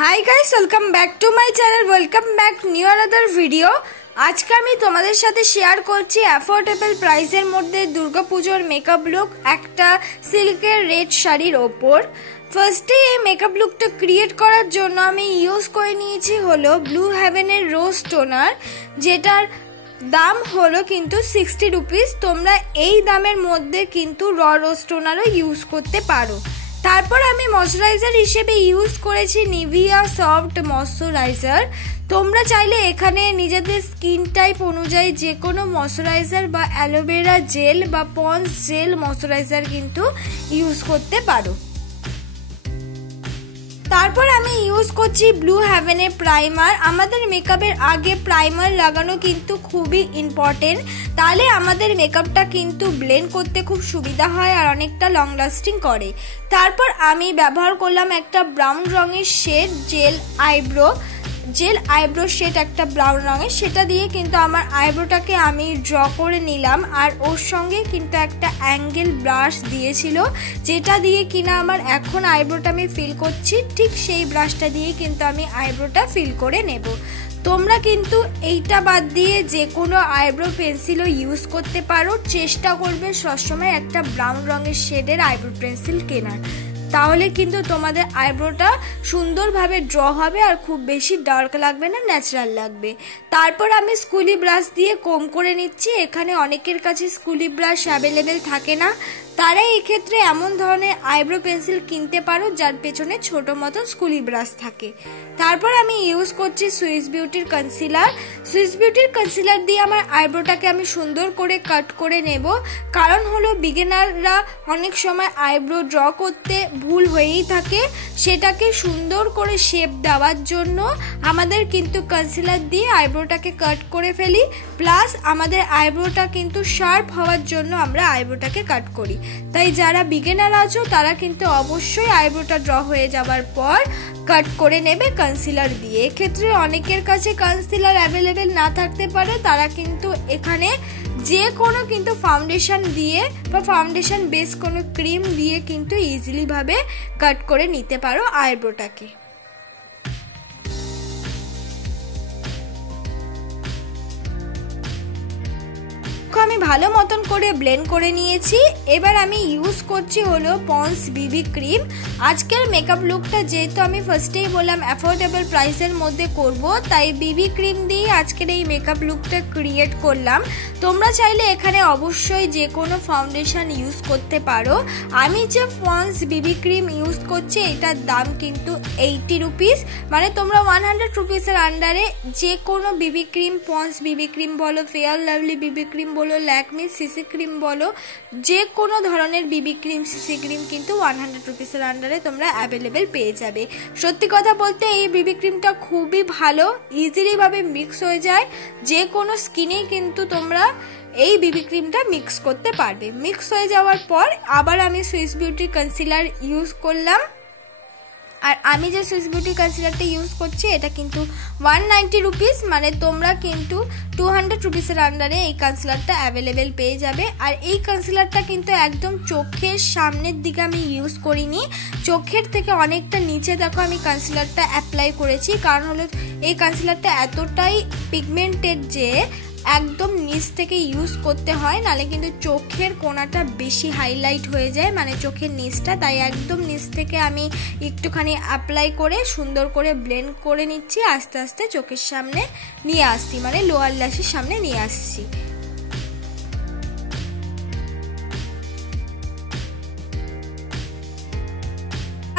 High guys, welcome back to my channel. Welcome back new another video. आज के आमी तोमादेर साथे शेयर करछि अफोर्डेबल प्राइसेर मध्य दुर्गा पुजोर मेकअप लुक एकटा सिल्केर रेड शाड़ीर ओपर। फार्स्टे এই মেকআপ লুকটা ক্রিয়েট করার জন্য আমি ইউজ করে নিয়েছি হলো ব্লু হেভেনের রোজ টোনার, যেটার দাম হলো কিন্তু 60 রুপিস। তোমরা এই দামের মধ্যে কিন্তু র রোজ টোনারও ইউজ করতে পারো। তারপর আমি ময়শ্চারাইজার হিসেবে ইউজ করেছি নিভিয়া সফট ময়শ্চারাইজার। তোমরা চাইলে এখানে নিজেদের স্কিন টাইপ অনুযায়ী যে কোনো ময়শ্চারাইজার বা অ্যালোভেরা জেল বা পন্স জেল ময়শ্চারাইজার কিন্তু ইউজ করতে পারো। তারপর আমি ইউজ করছি ব্লু হেভেনের প্রাইমার। আমাদের মেকআপের আগে প্রাইমার লাগানো কিন্তু খুবই ইম্পর্টেন্ট, তাহলে আমাদের মেকআপটা কিন্তু ব্লেন্ড করতে খুব সুবিধা হয় আর অনেকটা লং লাস্টিং করে। তারপর আমি ব্যবহার করলাম একটা ব্রাউন রঙের শেড জেল আইব্রো শেড একটা ব্রাউন রঙের, সেটা দিয়ে কিন্তু আমার আইব্রোটাকে আমি ড্র করে নিলাম। আর ওর সঙ্গে কিন্তু একটা অ্যাঙ্গেল ব্রাশ দিয়েছিল, যেটা দিয়ে কিনা আমার এখন আইব্রোটা আমি ফিল করছি, ঠিক সেই ব্রাশটা দিয়ে কিন্তু আমি আইব্রোটা ফিল করে নেব। তোমরা কিন্তু এইটা বাদ দিয়ে যে কোনো আইব্রো পেন্সিলও ইউজ করতে পারো। চেষ্টা করবে সবসময় একটা ব্রাউন রঙের শেডের আইব্রো পেন্সিল কেনার, তাহলে কিন্তু তোমাদের আইব্রোটা সুন্দরভাবে ড্র হবে আর খুব বেশি ডার্ক লাগবে না, ন্যাচারাল লাগবে। তারপর আমি স্কুলি ব্রাশ দিয়ে কোম করে নিচ্ছি। এখানে অনেকের কাছে স্কুলি ব্রাশ অ্যাভেলেবেল থাকে না, তারা এই ক্ষেত্রে এমন ধরনের আইব্রো পেন্সিল কিনতে পারো যার পেছনে ছোট মতো স্কুলি ব্রাশ থাকে। তারপর আমি ইউজ করছি সুইস বিউটির কনসিলার। সুইস বিউটির কনসিলার দিয়ে আমার আইব্রোটাকে আমি সুন্দর করে কাট করে নেব। কারণ হলো বিগিনাররা অনেক সময় আইব্রো ড্র করতে ভুল হয়েই থাকে, সেটাকে সুন্দর করে শেপ দেওয়ার জন্য আমাদের কিন্তু কনসিলার দিয়ে আইব্রোটাকে কাট করে ফেলি, প্লাস আমাদের আইব্রোটা কিন্তু শার্প হওয়ার জন্য আমরা আইব্রোটাকে কাট করি। তাই যারা বিগিনার আছো তারা কিন্তু অবশ্যই আইব্রোটা ড্র হয়ে যাওয়ার পর কাট করে নেবে কনসিলার দিয়ে। এক্ষেত্রে অনেকের কাছে কনসিলার অ্যাভেলেবেল না থাকতে পারে, তারা কিন্তু এখানে যে কোনো কিন্তু ফাউন্ডেশন দিয়ে বা ফাউন্ডেশন বেস কোনো ক্রিম দিয়ে কিন্তু ইজিলি ভাবে কাট করে নিতে পারো আইব্রোটাকে। আমি ভালো মতন করে ব্লেন্ড করে নিয়েছি। এবার আমি ইউজ করছি হলো পন্স বিবি ক্রিম। আজকের মেকআপ লুকটা যেহেতু আমি ফার্স্টেই বললাম অ্যাফোর্ডেবল প্রাইসের মধ্যে করব, তাই বিবি ক্রিম দিয়ে আজকের এই মেকআপ লুকটা ক্রিয়েট করলাম। তোমরা চাইলে এখানে অবশ্যই যে কোনো ফাউন্ডেশন ইউজ করতে পারো। আমি যে পন্স বিবি ক্রিম ইউজ করছি এটার দাম কিন্তু 80 রুপিস, মানে তোমরা 100 রুপিসের আন্ডারে যে কোনো বিবি ক্রিম, পন্স বিবি ক্রিম বলো, ফেয়ার লাভলি বিবি ক্রিম বলো, ল্যাকমি সিসি ক্রিম বলো, যে কোনো ধরনের বিবি ক্রিম সিসি ক্রিম কিন্তু 100 রুপিসের আন্ডারে তোমরা অ্যাভেলেবেল পেয়ে যাবে। সত্যি কথা বলতে এই বিবি ক্রিমটা খুবই ভালো, ইজিলি ভাবে মিক্স হয়ে যায়, যে কোনো স্কিনেই কিন্তু তোমরা এই বিবি ক্রিমটা মিক্স করতে পারবে। মিক্স হয়ে যাওয়ার পর আবার আমি সুইস বিউটি কনসিলার ইউজ করলাম। আর আমি যে সুইস বিউটি কনসিলারটা ইউজ করছি এটা কিন্তু 190 রুপিস, মানে তোমরা কিন্তু 200 রুপিসের আন্ডারে এই কনসিলারটা অ্যাভেলেবেল পেয়ে যাবে। আর এই কনসিলারটা কিন্তু একদম চোখের সামনের দিকে আমি ইউজ করিনি, চোখের থেকে অনেকটা নিচে দেখো আমি কনসিলারটা অ্যাপ্লাই করেছি। কারণ হলো এই কনসিলারটা এতটাই পিগমেন্টেড যে একদম নিচ থেকে ইউজ করতে হয়, নালে কিন্তু চোখের কোণাটা বেশি হাইলাইট হয়ে যায়, মানে চোখের নিচটা। তাই একদম নিচ থেকে আমি একটুখানি অ্যাপ্লাই করে সুন্দর করে ব্লেন্ড করে নিচ্ছি, আস্তে আস্তে চোখের সামনে নিয়ে আসছি, মানে লোয়ার ল্যাশের সামনে নিয়ে আসছি।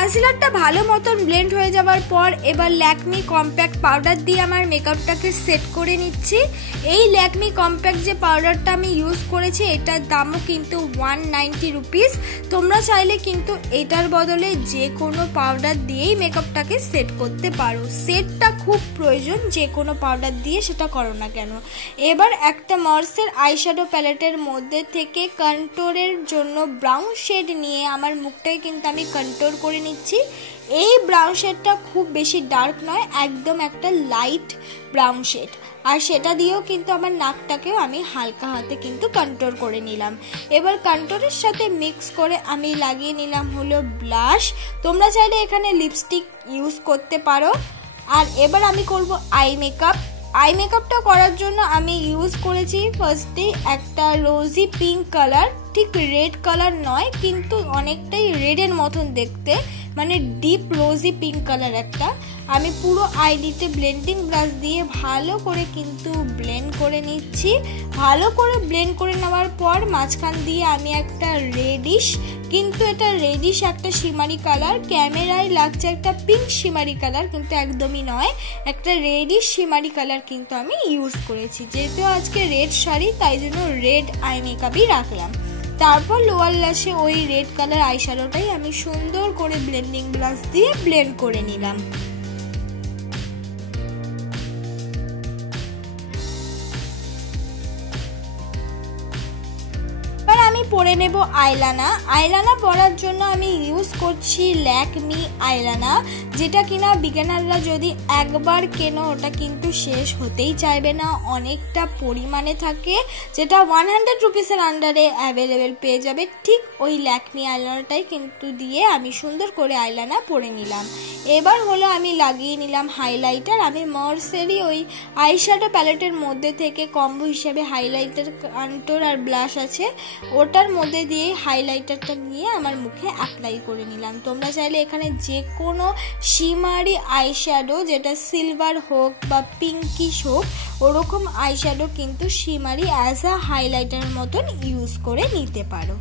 কনসিলারটা ভালো মতন ব্লেন্ড হয়ে যাওয়ার পর এবার ল্যাকমি কম্প্যাক্ট পাউডার দিয়ে আমার মেকআপটাকে সেট করে নিচ্ছি। এই ল্যাকমি কম্প্যাক্ট যে পাউডারটা আমি ইউজ করেছি এটার দামও কিন্তু 190 রুপিস। তোমরা চাইলে কিন্তু এটার বদলে যে কোনো পাউডার দিয়েই মেকআপটাকে সেট করতে পারো। সেটটা খুব প্রয়োজন, যে কোনো পাউডার দিয়ে সেটা করো না কেন। এবার একটা মর্সের আইশ্যাডো প্যালেটের মধ্যে থেকে কন্ট্রোরের জন্য ব্রাউন শেড নিয়ে আমার মুখটাকে কিন্তু আমি কন্ট্রোর করে নিচ্ছি। এই ব্রাউন শেডটা খুব বেশি ডার্ক নয়, একদম একটা লাইট ব্রাউন শেড। আর সেটা দিয়েও কিন্তু আমার নাকটাকেও আমি হালকা হাতে কিন্তু কন্ট্রোল করে নিলাম। এবার কন্ট্রোলের সাথে মিক্স করে আমি লাগিয়ে নিলাম হলো ব্লাশ। তোমরা চাইলে এখানে লিপস্টিক ইউজ করতে পারো। আর এবার আমি করব আই মেকআপ। আই মেকআপটা করার জন্য আমি ইউজ করেছি ফার্স্টে একটা রোজি পিঙ্ক কালার, ঠিক রেড কালার নয় কিন্তু অনেকটাই রেডের মতন দেখতে, মানে ডিপ রোজি পিঙ্ক কালার একটা। আমি পুরো আইলিতে ব্লেন্ডিং ব্রাশ দিয়ে ভালো করে কিন্তু ব্লেন্ড করে নিচ্ছি। ভালো করে ব্লেন্ড করে নেওয়ার পর মাঝখান দিয়ে আমি একটা রেডিশ, কিন্তু এটা রেডিশ একটা শিমারি কালার, ক্যামেরায় লাগছে একটা পিঙ্ক শিমারি কালার, কিন্তু একদমই নয়, একটা রেডিশ শিমারি কালার কিন্তু আমি ইউজ করেছি। যেহেতু আজকে রেড শাড়ি তাই জন্য রেড আই মেকআপই রাখলাম। তারপর লোয়ার ল্যাশে ওই রেড কালার আইশ্যাডোটাই আমি সুন্দর করে ব্লেন্ডিং ব্রাশ দিয়ে ব্লেন্ড করে নিলাম। আমি পরে নেব আইলানা। আইলানা পরার জন্য আমি ইউজ করছি ল্যাকমি আইলানা, যেটা কিনা বিগিনাররা যদি একবার কেনো ওটা কিন্তু শেষ হতেই চাইবে না, অনেকটা পরিমাণে থাকে, যেটা 100 রুপিসের আন্ডারে অ্যাভেলেবেল পেয়ে যাবে। ঠিক ওই ল্যাকমি আইলানাটাই কিন্তু দিয়ে আমি সুন্দর করে আইলানা পরে নিলাম। এবার হলো আমি লাগিয়ে নিলাম হাইলাইটার। আমি মার্সেরই ওই আইশ্যাডো প্যালেটের মধ্যে থেকে কম্বো হিসেবে হাইলাইটার, কন্ট্যুর আর ব্লাশ আছে, ওটার মধ্যে দিয়ে হাইলাইটারটা নিয়ে আমার মুখে অ্যাপ্লাই করে নিলাম। তোমরা চাইলে এখানে যে কোনো শিমারি আইশ্যাডো, যেটা সিলভার হোক বা পিঙ্কিশ হোক, ওরকম আইশ্যাডো কিন্তু শিমারি অ্যাজ আ হাইলাইটার মতন ইউজ করে নিতে পারো।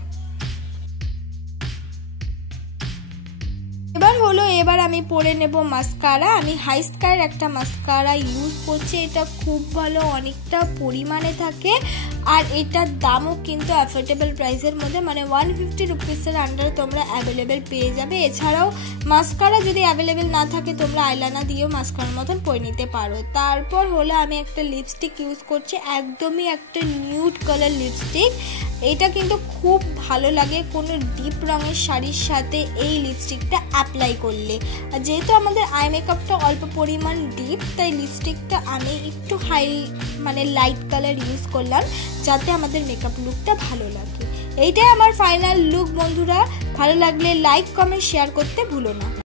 এবার আমি পরে নেব মাস্কারা। আমি হাইস্কার একটা মাস্কারা ইউজ করছি, এটা খুব ভালো, অনেকটা পরিমাণে থাকে আর এটার দামও কিন্তু অ্যাফোর্ডেবল প্রাইসের মধ্যে, মানে 150 রুপিসের আন্ডারে তোমরা অ্যাভেলেবেল পেয়ে যাবে। এছাড়াও মাস্কারা যদি অ্যাভেলেবেল না থাকে তোমরা আইলানা দিয়েও মাস্কারার মতন পরে নিতে পারো। তারপর হলো আমি একটা লিপস্টিক ইউজ করছি, একদমই একটা নিউড কালার লিপস্টিক। এটা কিন্তু খুব ভালো লাগে কোনো ডিপ রঙের শাড়ির সাথে এই লিপস্টিকটা অ্যাপ্লাই করলে। আর যেহেতু আমাদের আই মেকআপটা অল্প পরিমাণ ডিপ, তাই লিপস্টিকটা আমি একটু মানে লাইট কালার ইউজ করলাম যাতে আমাদের মেকআপ লুকটা ভালো লাগে। এইটাই আমার ফাইনাল লুক বন্ধুরা। ভালো লাগলে লাইক, কমেন্ট, শেয়ার করতে ভুলো না।